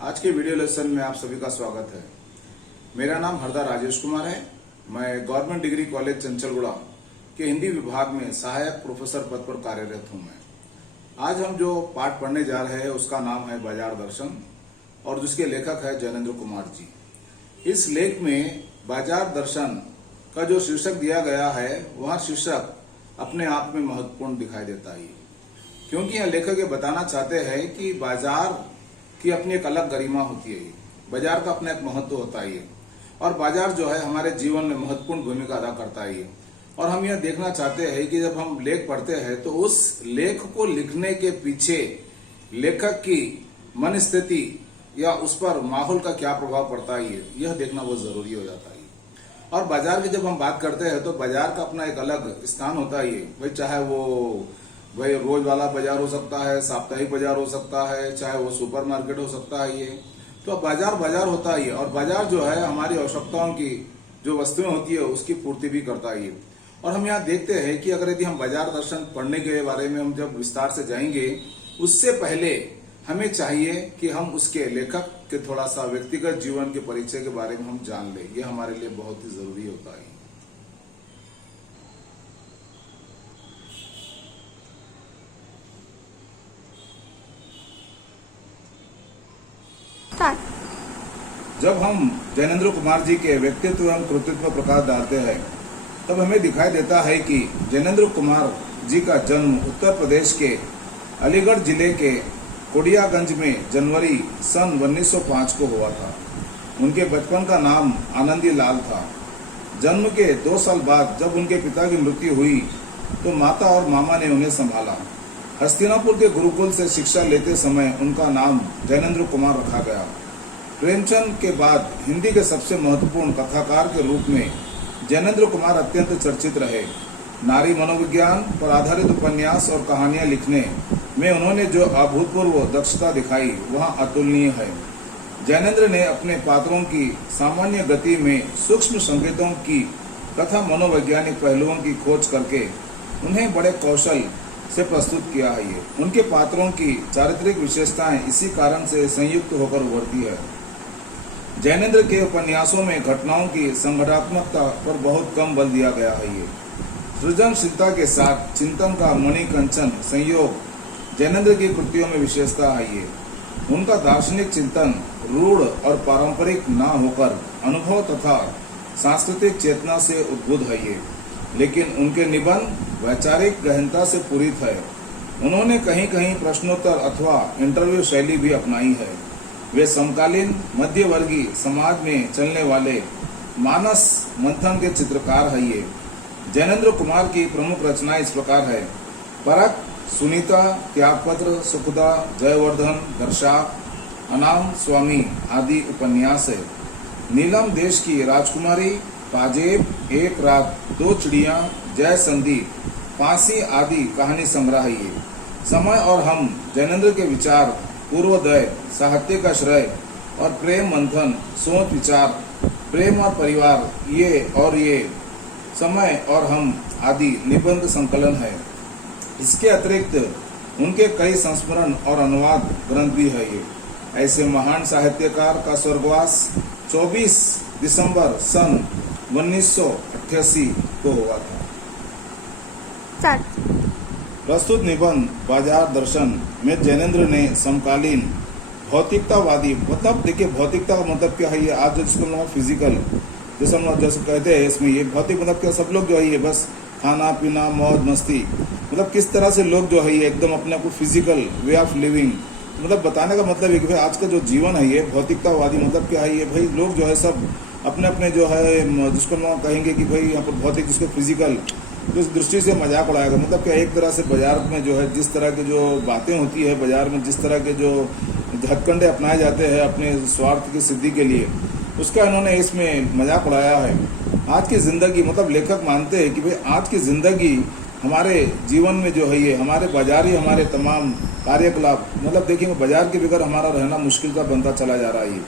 आज के video lesson में आप सभी का स्वागत है। मेरा नाम हरदा राजेश कुमार है। मैं गवर्नमेंट डिग्री कॉलेज चंचलगुड़ा के हिंदी विभाग में सहायक प्रोफेसर पद पर कार्यरत हूं। मैं आज हम जो पाठ पढ़ने जा रहे हैं उसका नाम है बाजार दर्शन और जिसके लेखक है जैनेन्द्र कुमार जी। इस लेख में बाजार दर्शन का जो शीर्षक दिया गया है वह शीर्षक अपने आप में महत्वपूर्ण दिखाई देता है, क्योंकि यह लेखक ये बताना चाहते हैं कि बाजार की अपनी एक अलग गरिमा होती है, बाजार का अपना एक महत्व होता है और बाजार जो है हमारे जीवन में महत्वपूर्ण भूमिका अदा करता है। और हम यह देखना चाहते हैं कि जब हम लेख पढ़ते हैं तो उस लेख को लिखने के पीछे लेखक की मन स्थिति या उस पर माहौल का क्या प्रभाव पड़ता है, यह देखना बहुत जरूरी हो जाता है। और बाजार की जब हम बात करते हैं तो बाजार का अपना एक अलग स्थान होता है भाई, चाहे वो रोज वाला बाजार हो सकता है, साप्ताहिक बाजार हो सकता है, चाहे वो सुपरमार्केट हो सकता है। ये तो बाजार बाजार होता है और बाजार जो है हमारी आवश्यकताओं की जो वस्तुएं होती है उसकी पूर्ति भी करता है। और हम यहाँ देखते हैं कि अगर यदि हम बाजार दर्शन पढ़ने के बारे में हम जब विस्तार से जाएंगे, उससे पहले हमें चाहिए कि हम उसके लेखक के थोड़ा सा व्यक्तिगत जीवन के परिचय के बारे में हम जान लें। यह हमारे लिए बहुत ही जरूरी होता है। जब हम जैनेन्द्र कुमार जी के व्यक्तित्व एवं कृतित्व पर प्रकाश डालते हैं तब हमें दिखाई देता है कि जैनेन्द्र कुमार जी का जन्म उत्तर प्रदेश के अलीगढ़ जिले के कोडियागंज में जनवरी सन 1905 को हुआ था। उनके बचपन का नाम आनंदी लाल था। जन्म के 2 साल बाद जब उनके पिता की मृत्यु हुई तो माता और मामा ने उन्हें संभाला। हस्तिनापुर के गुरुकुल से शिक्षा लेते समय उनका नाम जैनेन्द्र कुमार रखा गया। प्रेमचंद के बाद हिंदी के सबसे महत्वपूर्ण कथाकार के रूप में जैनेन्द्र कुमार अत्यंत चर्चित रहे। नारी मनोविज्ञान पर आधारित उपन्यास और कहानियां लिखने में उन्होंने जो अभूतपूर्व दक्षता दिखाई वह अतुलनीय है। जैनेन्द्र ने अपने पात्रों की सामान्य गति में सूक्ष्म संकेतों की तथा मनोवैज्ञानिक पहलुओं की खोज करके उन्हें बड़े कौशल से प्रस्तुत किया है। उनके पात्रों की चारित्रिक विशेषताएं इसी कारण से संयुक्त होकर उभरती है। जैनेन्द्र के उपन्यासों में घटनाओं की संगठनात्मकता पर बहुत कम बल दिया गया है। सृजनशीलता के साथ चिंतन का मणिकंचन संयोग जैनेन्द्र की कृतियों में विशेषता है। उनका दार्शनिक चिंतन रूढ़ और पारंपरिक न होकर अनुभव तथा सांस्कृतिक चेतना से उद्भूत है, लेकिन उनके निबंध वैचारिक गहनता से पूरित है। उन्होंने कहीं कहीं प्रश्नोत्तर अथवा इंटरव्यू शैली भी अपनाई है। वे समकालीन मध्यवर्गीय समाज में चलने वाले मानस मंथन के चित्रकार है। ये जैनेन्द्र कुमार की प्रमुख रचनाएं इस प्रकार है: परख, सुनीता, त्यागपत्र, सुखदा, जयवर्धन, दर्शाक, अनाम स्वामी आदि उपन्यास है। नीलम देश की राजकुमारी, पाजेब, एक रात, 2 चिड़िया, जय संदीप, फांसी आदि कहानी संग्रह है। ये समय और हम जैनेन्द्र के विचार, पूर्वोदय, साहित्य का श्रेय और प्रेम मंथन, सोच विचार, प्रेम और परिवार, ये समय और हम आदि निबंध संकलन है। इसके अतिरिक्त उनके कई संस्मरण और अनुवाद ग्रंथ भी है। ये ऐसे महान साहित्यकार का स्वर्गवास 24 दिसंबर सन 1988 को हुआ था। प्रस्तुत निबंध बाजार दर्शन में जैनेन्द्र ने समकालीन भौतिकतावादी, मतलब देखिए भौतिकता का मतलब क्या है, ये आज जिसको फिजिकल जैसे कहते हैं, इसमें ये भौतिक मतलब क्या, सब लोग जो है ये बस खाना पीना मौज मस्ती, मतलब किस तरह से लोग जो है ये एकदम अपने आप को फिजिकल वे ऑफ लिविंग, मतलब बताने का मतलब है कि भाई आज का जो जीवन है ये भौतिकतावादी मतलब क्या है, ये भाई लोग जो है सब अपने अपने जो है जिसको लोग कहेंगे कि भाई यहाँ पर भौतिक जिसको फिजिकल उस दृष्टि से मजाक उड़ाएगा। मतलब क्या, एक तरह से बाजार में जो है जिस तरह के जो बातें होती है, बाजार में जिस तरह के जो हथकंडे अपनाए जाते हैं अपने स्वार्थ की सिद्धि के लिए, उसका इन्होंने इसमें मजाक उड़ाया है। आज की जिंदगी, मतलब लेखक मानते हैं कि भाई आज की जिंदगी हमारे जीवन में जो है ये हमारे बाजार ही हमारे तमाम कार्यकलाप, मतलब देखिए बाजार के बगैर हमारा रहना मुश्किल का बनता चला जा रहा है।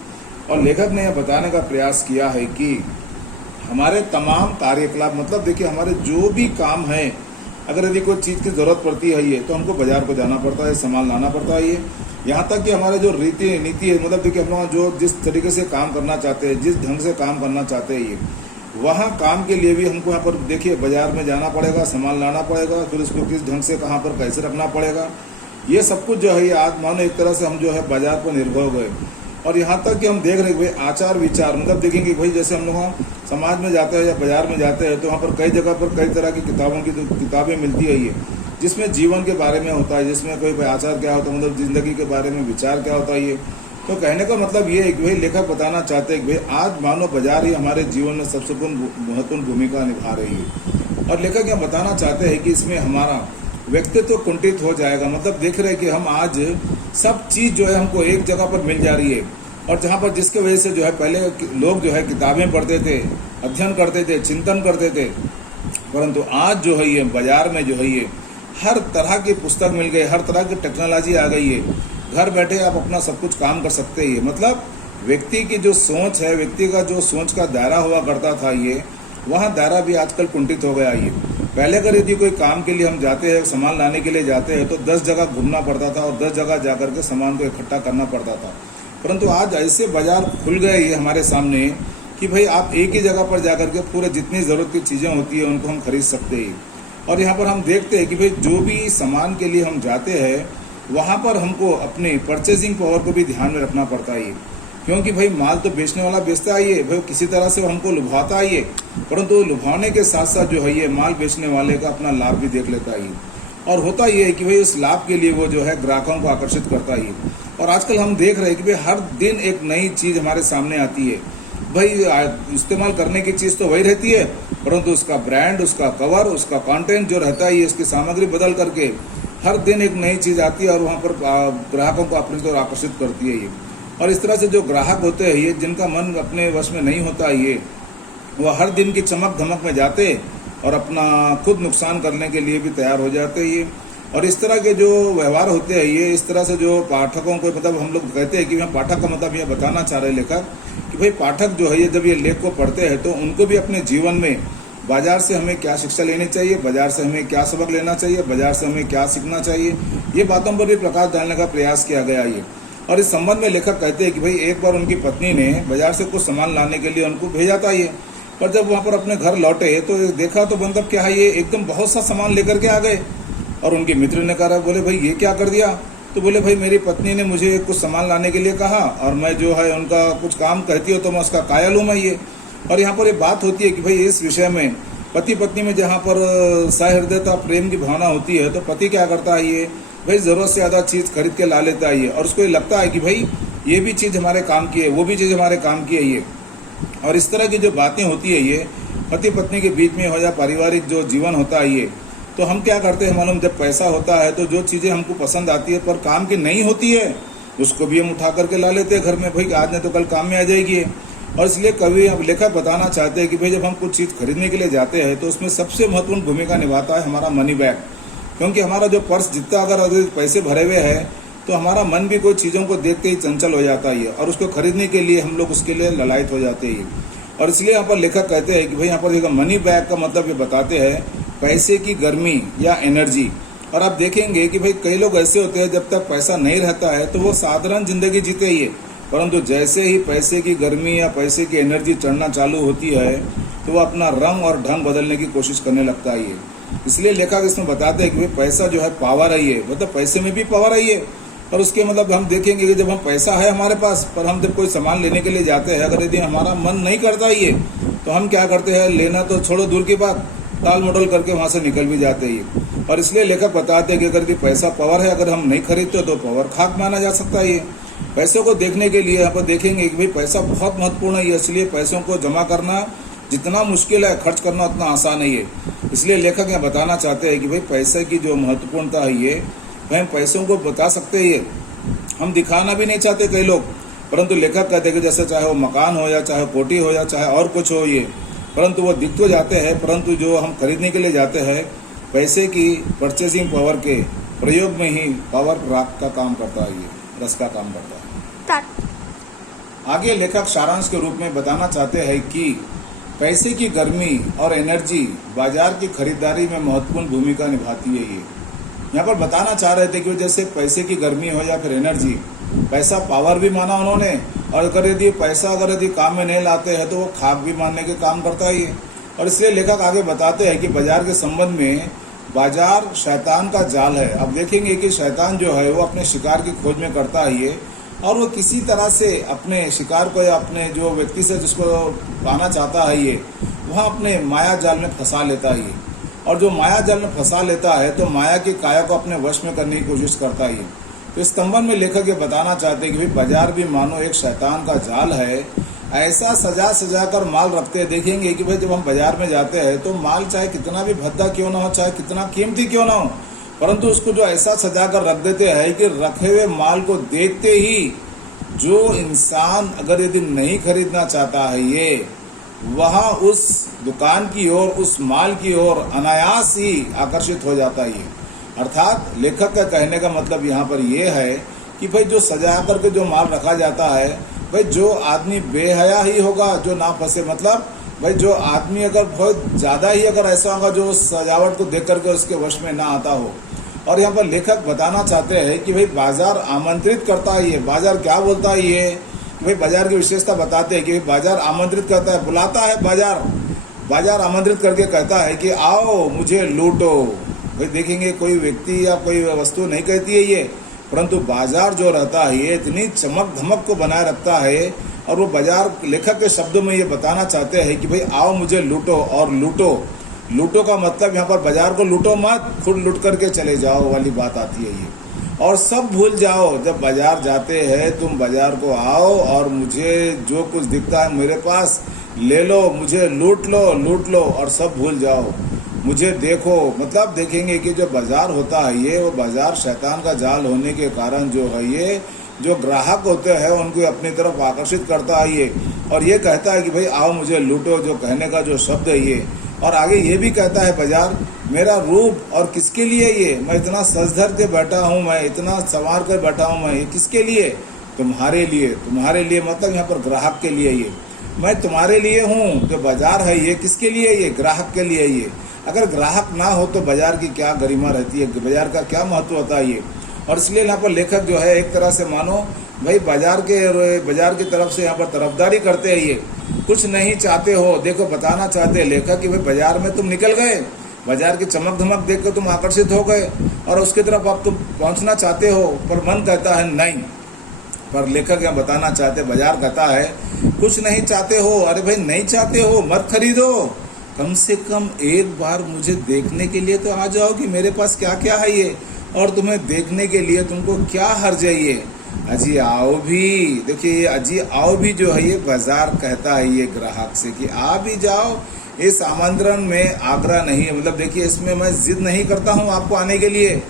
और लेखक ने यह बताने का प्रयास किया है कि हमारे तमाम कार्यकलाप, मतलब देखिए हमारे जो भी काम है, अगर यदि कोई चीज़ की जरूरत पड़ती है ये तो हमको बाजार को जाना पड़ता है, सामान लाना पड़ता है ये। यहाँ तक कि हमारे जो रीति नीति है, मतलब देखिए हम लोग जो जिस तरीके से काम करना चाहते हैं, जिस ढंग से काम करना चाहते हैं, ये वहाँ काम के लिए भी हमको यहाँ पर देखिए बाजार में जाना पड़ेगा, सामान लाना पड़ेगा, फिर उसको किस ढंग से कहाँ पर कैसे रखना पड़ेगा, ये सब कुछ जो है ये आज मानो एक तरह से हम जो है बाजार पर निर्भर हो गए। और यहाँ तक कि हम देख रहे हैं भाई आचार विचार, मतलब देखेंगे भाई जैसे हम लोग समाज में जाते हैं या बाजार में जाते हैं तो वहाँ पर कई जगह पर कई तरह की किताबें मिलती है, ये जिसमें जीवन के बारे में होता है, जिसमें कोई आचार क्या होता है, मतलब जिंदगी के बारे में विचार क्या होता है। ये तो कहने का मतलब ये है कि भाई लेखक बताना चाहते हैं कि भाई आज मानो बाजार ही हमारे जीवन में सबसे महत्वपूर्ण भूमिका निभा रही है। और लेखक यह बताना चाहते हैं कि इसमें हमारा व्यक्तित्व कुंठित हो जाएगा। मतलब देख रहे हैं कि हम आज सब चीज़ जो है हमको एक जगह पर मिल जा रही है, और जहाँ पर जिसके वजह से जो है पहले लोग जो है किताबें पढ़ते थे, अध्ययन करते थे, चिंतन करते थे, परंतु आज जो है ये बाजार में जो है ये हर तरह की पुस्तक मिल गई, हर तरह की टेक्नोलॉजी आ गई है, घर बैठे आप अपना सब कुछ काम कर सकते हैं। मतलब व्यक्ति की जो सोच है, व्यक्ति का जो सोच का दायरा हुआ करता था, ये वहाँ दायरा भी आजकल कुंठित हो गया। ये पहले अगर यदि कोई काम के लिए हम जाते हैं, सामान लाने के लिए जाते हैं, तो 10 जगह घूमना पड़ता था और 10 जगह जाकर के सामान को इकट्ठा करना पड़ता था। परंतु आज ऐसे बाजार खुल गए ये हमारे सामने कि भाई आप एक ही जगह पर जाकर के पूरे जितनी ज़रूरत की चीज़ें होती है उनको हम खरीद सकते हैं। और यहाँ पर हम देखते हैं कि भाई जो भी सामान के लिए हम जाते हैं वहाँ पर हमको अपने परचेजिंग पावर को भी ध्यान में रखना पड़ता है, क्योंकि भाई माल तो बेचने वाला बेचता है, ये भाई किसी तरह से हमको लुभाता है ये, परंतु लुभाने के साथ साथ जो है ये माल बेचने वाले का अपना लाभ भी देख लेता है। और होता ये है कि भाई उस लाभ के लिए वो जो है ग्राहकों को आकर्षित करता है। और आजकल हम देख रहे हैं कि भाई हर दिन एक नई चीज़ हमारे सामने आती है। भाई इस्तेमाल करने की चीज़ तो वही रहती है, परंतु उसका ब्रांड, उसका कवर, उसका कंटेंट जो रहता है, इसकी सामग्री बदल करके हर दिन एक नई चीज़ आती है और वहाँ पर ग्राहकों को अपनी तरफ आकर्षित करती है ये। और इस तरह से जो ग्राहक होते हैं ये, जिनका मन अपने वश में नहीं होता ये, वो हर दिन की चमक धमक में जाते और अपना खुद नुकसान करने के लिए भी तैयार हो जाते हैं ये। और इस तरह के जो व्यवहार होते हैं ये, इस तरह से जो पाठकों को, मतलब हम लोग कहते हैं कि हम पाठक का मतलब ये बताना चाह रहे लेखक कि भाई पाठक जो है ये जब ये लेख को पढ़ते हैं तो उनको भी अपने जीवन में बाजार से हमें क्या शिक्षा लेनी चाहिए, बाजार से हमें क्या सबक लेना चाहिए, बाजार से हमें क्या सीखना चाहिए, ये बातों पर भी प्रकाश डालने का प्रयास किया गया ये। और इस संबंध में लेखक कहते हैं कि भाई एक बार उनकी पत्नी ने बाजार से कुछ सामान लाने के लिए उनको भेजा था ये, पर जब वहाँ पर अपने घर लौटे तो देखा तो मतलब क्या है, ये एकदम बहुत सा सामान लेकर के आ गए। और उनके मित्र ने कहा, बोले भाई ये क्या कर दिया? तो बोले भाई मेरी पत्नी ने मुझे कुछ सामान लाने के लिए कहा और मैं जो है उनका कुछ काम कहती हूँ तो मैं उसका कायल हूँ मैं ये। और यहाँ पर ये बात होती है कि भाई इस विषय में पति पत्नी में जहाँ पर सहृदयता, प्रेम की भावना होती है, तो पति क्या करता है ये, भाई ज़रूरत से ज़्यादा चीज़ खरीद के ला लेता है ये, और उसको ये लगता है कि भाई ये भी चीज़ हमारे काम की है, वो भी चीज़ हमारे काम की है ये। और इस तरह की जो बातें होती है ये पति पत्नी के बीच में हो या पारिवारिक जो जीवन होता है ये, तो हम क्या करते हैं मालूम, जब पैसा होता है तो जो चीज़ें हमको पसंद आती है पर काम की नहीं होती है उसको भी हम उठा करके ला लेते हैं घर में, भाई आज नहीं तो कल काम में आ जाएगी। और इसलिए कवि अब लेखक बताना चाहते हैं कि भाई जब हम कुछ चीज़ खरीदने के लिए जाते हैं तो उसमें सबसे महत्वपूर्ण भूमिका निभाता है हमारा मनी बैग, क्योंकि हमारा जो पर्स जितना अगर पैसे भरे हुए हैं तो हमारा मन भी कोई चीज़ों को देख के ही चंचल हो जाता है और उसको खरीदने के लिए हम लोग उसके लिए ललायत हो जाते हैं। और इसलिए यहाँ पर लेखक कहते हैं कि भाई यहाँ पर मनी बैग का मतलब ये बताते हैं पैसे की गर्मी या एनर्जी। और आप देखेंगे कि भाई कई लोग ऐसे होते हैं जब तक पैसा नहीं रहता है तो वो साधारण जिंदगी जीते ही है, परंतु जैसे ही पैसे की गर्मी या पैसे की एनर्जी चढ़ना चालू होती है तो वो अपना रंग और ढंग बदलने की कोशिश करने लगता है ये। इसलिए लेखक इसमें बताते हैं कि भाई पैसा जो है पावर है ये, मतलब पैसे में भी पावर है ये। और उसके मतलब हम देखेंगे कि जब हम पैसा है हमारे पास, पर हम जब कोई सामान लेने के लिए जाते हैं, अगर यदि हमारा मन नहीं करता ये तो हम क्या करते हैं, लेना तो छोड़ो दूर की बात, टाल मटोल करके वहाँ से निकल भी जाते हैं। और इसलिए लेखक बताते हैं कि अगर पैसा पावर है, अगर हम नहीं खरीदते तो पावर खाक माना जा सकता है ये। पैसों को देखने के लिए यहाँ पर देखेंगे कि भाई पैसा बहुत महत्वपूर्ण है, इसलिए पैसों को जमा करना जितना मुश्किल है खर्च करना उतना आसान नहीं है। इसलिए लेखक यहाँ बताना चाहते हैं कि भाई पैसे की जो महत्वपूर्णता है ये हम पैसों को बता सकते हैं, ये हम दिखाना भी नहीं चाहते कई लोग, परंतु लेखक कहते हैं कि जैसे चाहे वो मकान हो या चाहे कोठी हो या चाहे और कुछ हो ये, परंतु वो दिख तो जाते हैं, परंतु जो हम खरीदने के लिए जाते हैं पैसे की परचेसिंग पावर के प्रयोग में ही पावर राग का काम करता है, ये रस का काम करता है। आगे लेखक सारांश के रूप में बताना चाहते हैं कि पैसे की गर्मी और एनर्जी बाजार की खरीदारी में महत्वपूर्ण भूमिका निभाती है ये। यहाँ पर बताना चाह रहे थे कि जैसे पैसे की गर्मी हो या फिर एनर्जी, पैसा पावर भी माना उन्होंने, और अगर यदि पैसा अगर यदि काम में नहीं लाते हैं तो वो खाक भी मानने के काम करता ही है। और इसलिए लेखक आगे बताते हैं कि बाजार के संबंध में बाजार शैतान का जाल है। अब देखेंगे कि शैतान जो है वो अपने शिकार की खोज में करता ही है, और वो किसी तरह से अपने शिकार को या अपने जो व्यक्ति से जिसको पाना चाहता है ये वहाँ अपने माया जाल में फंसा लेता ही है। और जो माया जाल में फंसा लेता है तो माया की काया को अपने वश में करने की कोशिश करता ही है। तो इस संबंध में लेखक ये बताना चाहते हैं कि भाई बाजार भी मानो एक शैतान का जाल है। ऐसा सजा कर माल रखते हैं। देखेंगे कि भाई जब हम बाजार में जाते हैं तो माल चाहे कितना भी भद्दा क्यों ना हो, चाहे कितना कीमती क्यों ना हो, परंतु उसको जो ऐसा सजा कर रख देते हैं कि रखे हुए माल को देखते ही जो इंसान अगर यदि नहीं खरीदना चाहता है ये, वहाँ उस दुकान की ओर, उस माल की ओर अनायास ही आकर्षित हो जाता है। अर्थात लेखक का कहने का मतलब यहाँ पर यह है कि भाई जो सजा करके जो माल रखा जाता है, भाई जो आदमी बेहया ही होगा जो ना फंसे। मतलब भाई जो आदमी अगर बहुत ज़्यादा ही अगर ऐसा होगा जो सजावट को देख करके उसके वश में ना आता हो। और यहाँ पर लेखक बताना चाहते हैं कि भाई बाजार आमंत्रित करता है ये। बाजार क्या बोलता है ये कि भाई बाजार की विशेषता बताते हैं कि बाजार आमंत्रित करता है, बुलाता है बाजार आमंत्रित करके कहता है कि आओ मुझे लूटो। भाई देखेंगे कोई व्यक्ति या कोई वस्तु नहीं कहती है ये, परंतु बाजार जो रहता है ये इतनी चमक धमक को बनाए रखता है। और वो बाजार लेखक के शब्दों में ये बताना चाहते हैं कि भाई आओ मुझे लूटो। और लूटो का मतलब यहाँ पर बाजार को लूटो मत, खुद लूट करके चले जाओ वाली बात आती है ये। और सब भूल जाओ, जब बाजार जाते हैं तुम बाजार को आओ और मुझे जो कुछ दिखता है मेरे पास ले लो, मुझे लूट लो और सब भूल जाओ, मुझे देखो। मतलब देखेंगे कि जो बाजार होता है ये, वो बाजार शैतान का जाल होने के कारण जो है ये, जो ग्राहक होते हैं उनको अपनी तरफ आकर्षित करता है ये। और ये कहता है कि भाई आओ मुझे लूटो, जो कहने का जो शब्द है ये। और आगे ये भी कहता है बाजार, मेरा रूप और किसके लिए ये, मैं इतना सज धर के बैठा हूँ, मैं इतना संवार कर बैठा हूँ, मैं ये किसके लिए, तुम्हारे लिए। मतलब यहाँ पर ग्राहक के लिए ये, मैं तुम्हारे लिए हूँ। जो बाजार है ये किसके लिए, ये ग्राहक के लिए ये। अगर ग्राहक ना हो तो बाजार की क्या गरिमा रहती है, बाजार का क्या महत्व होता है ये। और इसलिए यहाँ पर लेखक जो है एक तरह से मानो भाई बाजार की तरफ से यहाँ पर तरफदारी करते हैं ये। कुछ नहीं चाहते हो, देखो बताना चाहते हैं लेखक कि भाई बाजार में तुम निकल गए, बाजार की चमक धमक देख कर तुम आकर्षित हो गए और उसकी तरफ अब तुम पहुँचना चाहते हो, पर मन कहता है नहीं। पर लेखक यहाँ बताना चाहते, बाजार कहता है कुछ नहीं चाहते हो, अरे भाई नहीं चाहते हो मत खरीदो, कम से कम एक बार मुझे देखने के लिए तो आ जाओ कि मेरे पास क्या क्या है ये। और तुम्हें देखने के लिए तुमको क्या हर्ज है ये, अजी आओ भी। देखिए ये अजी आओ भी जो है ये बाजार कहता है ये ग्राहक से कि आ भी जाओ। इस आमंत्रण में आग्रह नहीं है, मतलब देखिए इसमें मैं जिद नहीं करता हूँ आपको आने के लिए,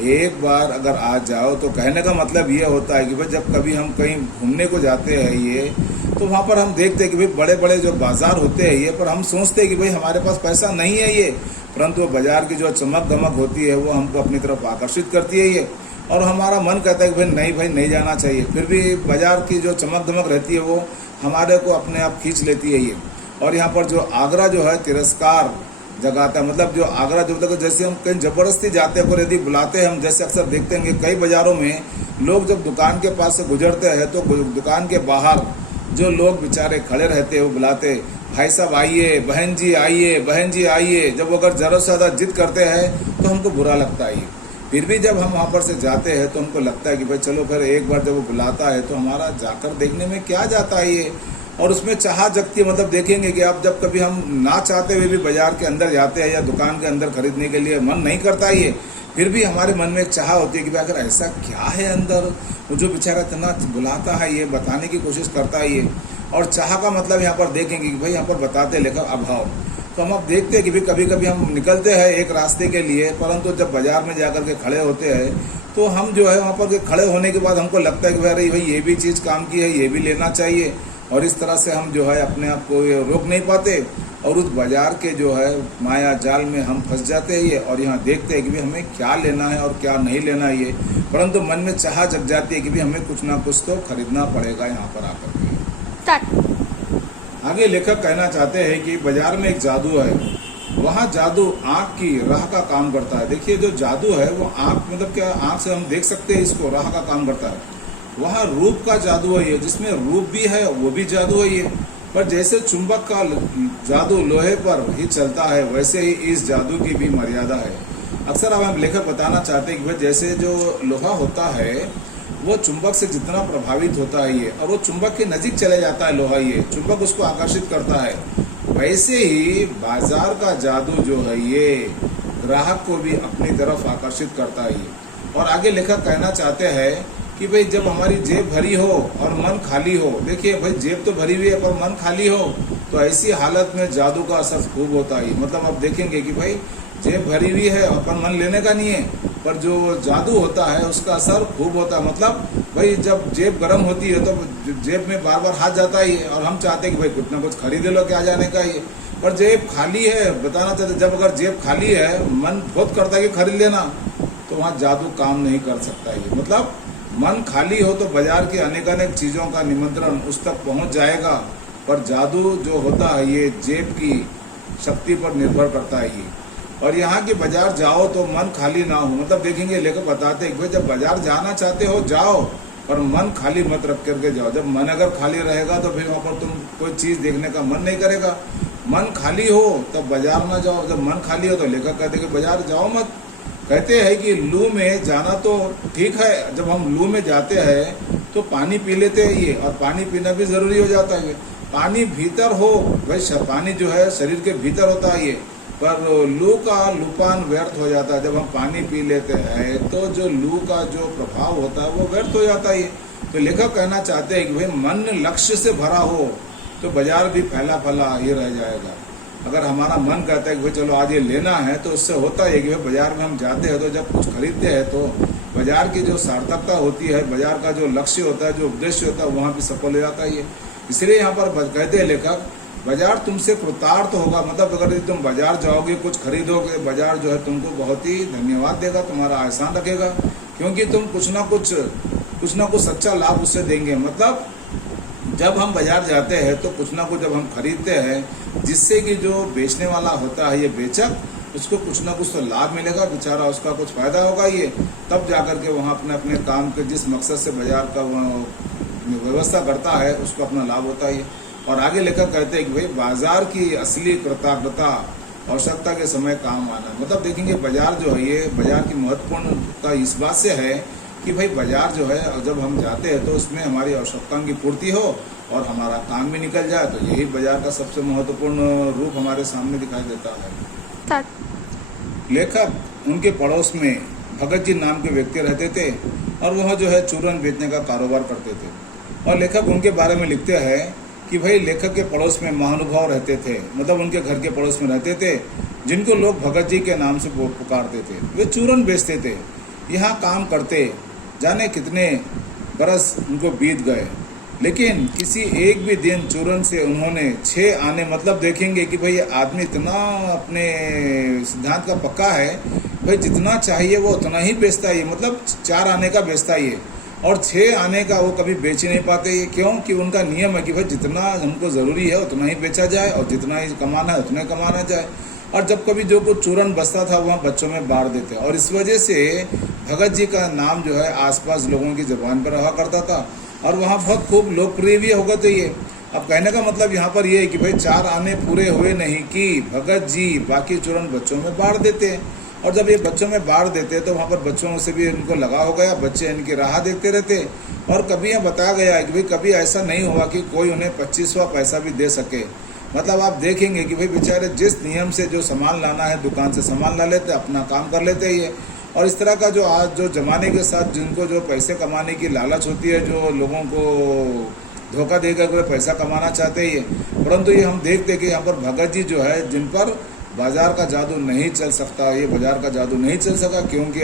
एक बार अगर आ जाओ। तो कहने का मतलब ये होता है कि भाई जब कभी हम कहीं घूमने को जाते हैं ये, तो वहाँ पर हम देखते हैं कि भाई बड़े बड़े जो बाजार होते हैं ये, पर हम सोचते हैं कि भाई हमारे पास पैसा नहीं है ये, परंतु बाजार की जो चमक धमक होती है वो हमको अपनी तरफ आकर्षित करती है ये। और हमारा मन कहता है कि भाई नहीं जाना चाहिए, फिर भी बाजार की जो चमक धमक रहती है वो हमारे को अपने आप खींच लेती है ये। और यहाँ पर जो आग्रह जो है तिरस्कार जगाता है, मतलब जो आग्रह जो होता है, जैसे हम कहीं जबरदस्ती जाते हैं और यदि बुलाते हैं, हम जैसे अक्सर देखते हैं कि कई बाज़ारों में लोग जब दुकान के पास से गुजरते हैं तो दुकान के बाहर जो लोग बेचारे खड़े रहते हैं वो बुलाते, भाई साहब आइए, बहन जी आइए। जब वो अगर ज़्यादा से ज़्यादा जिद करते हैं तो हमको बुरा लगता है। फिर भी जब हम वहाँ पर से जाते हैं तो हमको लगता है कि भाई चलो फिर एक बार जब वो बुलाता है तो हमारा जाकर देखने में क्या जाता है ये। और उसमें चाह जगती है, मतलब देखेंगे कि आप जब कभी हम ना चाहते हुए भी बाजार के अंदर जाते हैं या दुकान के अंदर खरीदने के लिए मन नहीं करता ये, फिर भी हमारे मन में एक चाह होती है कि भाई अगर ऐसा क्या है अंदर, वो जो बेचारा इतना बुलाता है ये, बताने की कोशिश करता है ये। और चाह का मतलब यहाँ पर देखेंगे कि भाई यहाँ पर बताते लेकर अभाव। तो हम अब देखते हैं कि भाई कभी कभी हम निकलते हैं एक रास्ते के लिए, परंतु जब बाजार में जाकर के खड़े होते हैं तो हम जो है वहाँ पर खड़े होने के बाद हमको लगता है कि भाई ये भी चीज़ काम की है, ये भी लेना चाहिए। और इस तरह से हम जो है अपने आप को रोक नहीं पाते और उस बाजार के जो है माया जाल में हम फंस जाते हैं ये। और यहाँ देखते हैं कि भाई हमें क्या लेना है और क्या नहीं लेना है ये, परंतु मन में चाह जग जाती है कि भाई हमें कुछ ना कुछ तो खरीदना पड़ेगा यहाँ पर आकर के। आगे लेखक कहना चाहते हैं कि बाजार में एक जादू है, वहाँ जादू आंख की राह का काम करता है। देखिए जो जादू है वो आंख मतलब क्या, आंख से हम देख सकते हैं इसको, राह का काम करता है। वहाँ रूप का जादू है ये, जिसमें रूप भी है वो भी जादू है ये। पर जैसे चुंबक का जादू लोहे पर ही चलता है, वैसे ही इस जादू की भी मर्यादा है। अक्सर अब हम लेखक बताना चाहते हैं कि भाई जैसे जो लोहा होता है वो चुंबक से जितना प्रभावित होता है ये, और वो चुंबक के नजीक चले जाता है लोहा, ये चुंबक उसको आकर्षित करता है, वैसे ही बाजार का जादू जो है ये ग्राहक को भी अपनी तरफ आकर्षित करता है ये। और आगे लेखक कहना चाहते हैं कि भाई जब हमारी जेब भरी हो और मन खाली हो, देखिए भाई जेब तो भरी हुई है पर मन खाली हो, तो ऐसी हालत में जादू का असर खूब होता है। मतलब आप देखेंगे कि भाई जेब भरी हुई है और पर मन लेने का नहीं है, पर जो जादू होता है उसका असर खूब होता है। मतलब भाई जब जेब गर्म होती है तो जेब में बार बार हाथ जाता ही है, और हम चाहते हैं कि भाई कुछ ना कुछ खरीद लो, क्या जाने का ये, पर जेब खाली है। बताना चाहते जब अगर जेब खाली है, मन बहुत करता है कि खरीद लेना, तो वहाँ जादू काम नहीं कर सकता ये। मतलब मन खाली हो तो बाजार की अनेक चीजों का निमंत्रण उस तक पहुंच जाएगा, पर जादू जो होता है ये जेब की शक्ति पर निर्भर करता है ये। और यहाँ के बाजार जाओ तो मन खाली ना हो। मतलब देखेंगे लेखक बताते हैं कि जब बाजार जाना चाहते हो जाओ, पर मन खाली मत रख करके जाओ। जब मन अगर खाली रहेगा तो फिर वहाँ पर तुम कोई चीज देखने का मन नहीं करेगा। मन खाली हो तब बाजार ना जाओ, जब मन खाली हो तो लेखक कहते हैं कि बाजार जाओ मत। कहते हैं कि लू में जाना तो ठीक है, जब हम लू में जाते हैं तो पानी पी लेते हैं ये, और पानी पीना भी जरूरी हो जाता है। पानी भीतर हो, भाई पानी जो है शरीर के भीतर होता है ये, पर लू का लूपान व्यर्थ हो जाता है। जब हम पानी पी लेते हैं तो जो लू का जो प्रभाव होता है वो व्यर्थ हो जाता है। तो लेखक कहना चाहते हैं कि भाई मन लक्ष्य से भरा हो तो बाजार भी फैला फैला ही रह जाएगा। अगर हमारा मन कहता है कि भाई चलो आज ये लेना है, तो उससे होता है कि भाई बाजार में हम जाते हैं तो जब कुछ खरीदते हैं तो बाजार की जो सार्थकता होती है, बाजार का जो लक्ष्य होता है, जो उद्देश्य होता है, वहाँ भी सफल हो जाता है ये। इसलिए यहाँ पर कहते हैं लेखक, बाजार तुमसे कृतार्थ होगा। मतलब अगर तुम बाजार जाओगे कुछ खरीदोगे, बाजार जो है तुमको बहुत ही धन्यवाद देगा, तुम्हारा एहसान रखेगा, क्योंकि तुम कुछ ना कुछ सच्चा लाभ उससे देंगे। मतलब जब हम बाजार जाते हैं तो कुछ ना कुछ जब हम खरीदते हैं, जिससे कि जो बेचने वाला होता है ये बेचक, उसको कुछ ना कुछ तो लाभ मिलेगा, बेचारा उसका कुछ फायदा होगा ये, तब जाकर के वहाँ अपने अपने काम के जिस मकसद से बाजार का व्यवस्था करता है उसको अपना लाभ होता है। और आगे लेकर कहते हैं कि भाई बाजार की असली कृतज्ञता आवश्यकता के समय काम आना। मतलब देखेंगे बाजार जो है ये, बाजार की महत्वपूर्णता इस बात से है कि भाई बाजार जो है जब हम जाते हैं तो उसमें हमारी आवश्यकताओं की पूर्ति हो और हमारा काम भी निकल जाए, तो यही बाजार का सबसे महत्वपूर्ण रूप हमारे सामने दिखाई देता है। लेखक उनके पड़ोस में भगत जी नाम के व्यक्ति रहते थे और वह जो है चूरन बेचने का कारोबार करते थे। और लेखक उनके बारे में लिखते हैं कि भाई लेखक के पड़ोस में महानुभाव रहते थे, मतलब उनके घर के पड़ोस में रहते थे, जिनको लोग भगत जी के नाम से पुकारते थे। वे चूरन बेचते थे, यहाँ काम करते, जाने कितने बरस उनको बीत गए, लेकिन किसी एक भी दिन चूरन से उन्होंने 6 आने, मतलब देखेंगे कि भाई आदमी इतना अपने सिद्धांत का पक्का है, भाई जितना चाहिए वो उतना ही बेचता है, मतलब 4 आने का बेचता है ये, और 6 आने का वो कभी बेच ही नहीं पाते ये। क्यों? कि उनका नियम है कि भाई जितना हमको ज़रूरी है उतना ही बेचा जाए और जितना ही कमाना है उतना ही कमाना जाए। और जब कभी जो कुछ चूरन बचता था वहाँ बच्चों में बांट देते, और इस वजह से भगत जी का नाम जो है आसपास लोगों की जुबान पर रहा करता था और वहाँ बहुत खूब लोकप्रिय भी हो गए थे ये। अब कहने का मतलब यहाँ पर ये है कि भाई 4 आने पूरे हुए नहीं कि भगत जी बाकी चूरन बच्चों में बांट देते हैं, और जब ये बच्चों में बांट देते हैं तो वहाँ पर बच्चों से भी इनको लगा हो गया, बच्चे इनकी राह देखते रहते। और कभी यह बताया गया है कि भाई कभी ऐसा नहीं हुआ कि कोई उन्हें 25वां पैसा भी दे सके। मतलब आप देखेंगे कि भाई बेचारे जिस नियम से जो सामान लाना है दुकान से सामान ला लेते, अपना काम कर लेते ये। और इस तरह का जो आज जो जमाने के साथ जिनको जो पैसे कमाने की लालच होती है, जो लोगों को धोखा देकर वे पैसा कमाना चाहते हैं, परंतु ये हम देखते कि यहाँ पर भगत जी जो है जिन पर बाजार का जादू नहीं चल सकता, ये बाजार का जादू नहीं चल सका, क्योंकि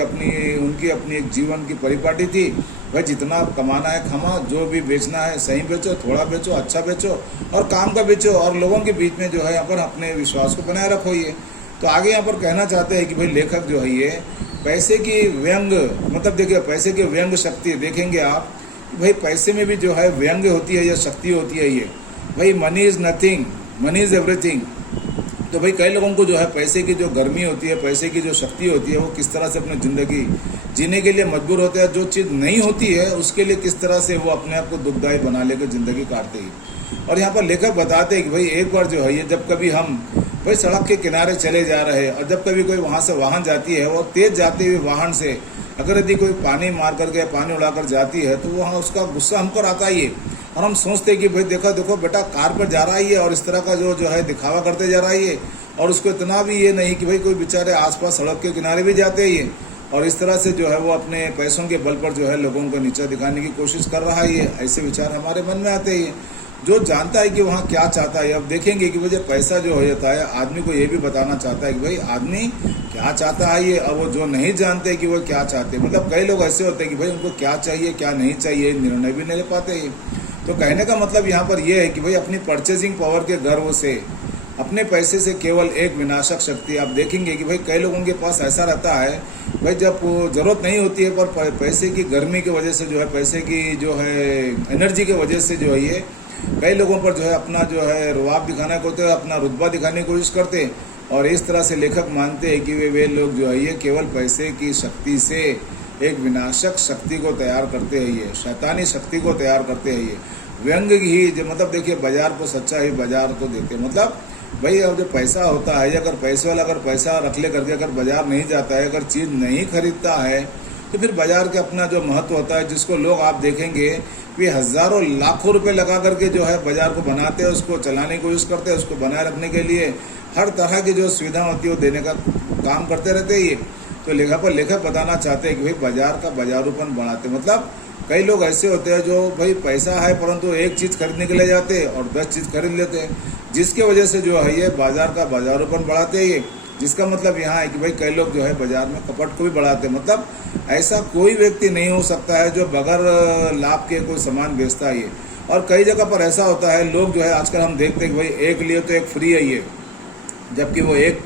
उनकी अपनी एक जीवन की परिपाटी थी, भाई जितना कमाना है कमाओ, जो भी बेचना है सही बेचो, थोड़ा बेचो, अच्छा बेचो और काम का बेचो, और लोगों के बीच में जो है यहाँ पर अपने विश्वास को बनाए रखो ये। तो आगे यहाँ पर कहना चाहते हैं कि भाई लेखक जो है ये पैसे की व्यंग, मतलब देखिए पैसे की व्यंग शक्ति देखेंगे आप, भाई पैसे में भी जो है व्यंग होती है या शक्ति होती है ये। भाई money is nothing, money is everything. तो भाई कई लोगों को जो है पैसे की जो गर्मी होती है, पैसे की जो शक्ति होती है, वो किस तरह से अपनी ज़िंदगी जीने के लिए मजबूर होते हैं। जो चीज़ नहीं होती है उसके लिए किस तरह से वो अपने आप को दुखदायी बना लेकर ज़िंदगी काटते हैं। और यहाँ पर लेखक बताते हैं कि भाई एक बार जो है ये जब कभी हम भाई सड़क के किनारे चले जा रहे हैं और जब कभी कोई वहाँ से वाहन जाती है और तेज़ जाते हुए वाहन से अगर यदि कोई पानी मार करके पानी उड़ाकर जाती है तो वहाँ उसका गुस्सा हमको आता ही है और हम सोचते हैं कि भाई देखो देखो बेटा कार पर जा रहा ही है और इस तरह का जो है दिखावा करते जा रहा है और उसको इतना भी ये नहीं कि भाई कोई बेचारे आसपास सड़क के किनारे भी जाते ही है और इस तरह से जो है वो अपने पैसों के बल पर जो है लोगों को नीचा दिखाने की कोशिश कर रहा है। ऐसे विचार हमारे मन में आते ही जो जानता है कि वहाँ क्या चाहता है। अब देखेंगे कि वजह पैसा जो हो जाता है आदमी को ये भी बताना चाहता है कि भाई आदमी क्या चाहता है ये। अब वो जो नहीं जानते कि वो क्या चाहते, मतलब कई लोग ऐसे होते हैं कि भाई उनको क्या चाहिए क्या नहीं चाहिए निर्णय भी नहीं ले पाते। तो कहने का मतलब यहाँ पर यह है कि भाई अपनी परचेजिंग पावर के गर्व से अपने पैसे से केवल एक विनाशक शक्ति। आप देखेंगे कि भाई कई लोगों के पास ऐसा रहता है भाई जब जरूरत नहीं होती है पर पैसे की गर्मी की वजह से जो है पैसे की जो है एनर्जी की वजह से जो है ये कई लोगों पर जो है अपना जो है रुआब दिखाने को होते अपना रुतबा दिखाने की कोशिश करते हैं। और इस तरह से लेखक मानते हैं कि वे लोग जो है ये केवल पैसे की शक्ति से एक विनाशक शक्ति को तैयार करते हैं, ये शैतानी शक्ति को तैयार करते हैं। ये व्यंग ही जो मतलब देखिए बाजार को सच्चा ही बाजार को देते, मतलब भाई अब जो पैसा होता है अगर पैसे वाला अगर पैसा रख ले करके अगर बाजार नहीं जाता है, अगर चीज़ नहीं खरीदता है तो फिर बाजार के अपना जो महत्व होता है जिसको लोग आप देखेंगे कि हज़ारों लाखों रुपए लगा करके जो है बाजार को बनाते हैं, उसको चलाने की कोशिश करते हैं, उसको बनाए रखने के लिए हर तरह की जो सुविधा होती है वो देने का काम करते रहते हैं। ये तो लेखक बताना चाहते हैं कि भाई बाजार का बाजारूपन बढ़ाते, मतलब कई लोग ऐसे होते हैं जो भाई पैसा है परंतु एक चीज़ खरीदने के लिए जाते हैं और 10 चीज़ खरीद लेते हैं, जिसके वजह से जो है ये बाजार का बाजारूपन बढ़ाते हैं। ये जिसका मतलब यहाँ है कि भाई कई लोग जो है बाजार में कपट को भी बढ़ाते हैं। मतलब ऐसा कोई व्यक्ति नहीं हो सकता है जो बगैर लाभ के कोई सामान बेचता है। ये और कई जगह पर ऐसा होता है लोग जो है आजकल हम देखते हैं कि भाई एक लिए तो एक फ्री है ये, जबकि वो एक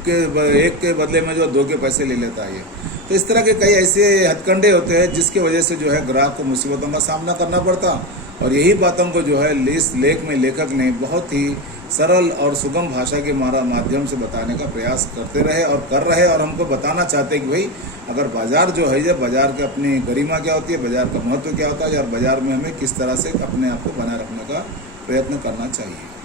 के बदले में जो 2 के पैसे ले लेता है ये। तो इस तरह के कई ऐसे हथकंडे होते हैं जिसकी वजह से जो है ग्राहक को मुसीबतों का सामना करना पड़ता। और यही बातों को जो है इस लेख में लेखक ने बहुत ही सरल और सुगम भाषा के माध्यम से बताने का प्रयास करते रहे और कर रहे और हमको बताना चाहते हैं कि भाई अगर बाजार जो है बाजार की अपनी गरिमा क्या होती है, बाजार का महत्व क्या होता है और बाजार में हमें किस तरह से अपने आप को बनाए रखने का प्रयत्न करना चाहिए।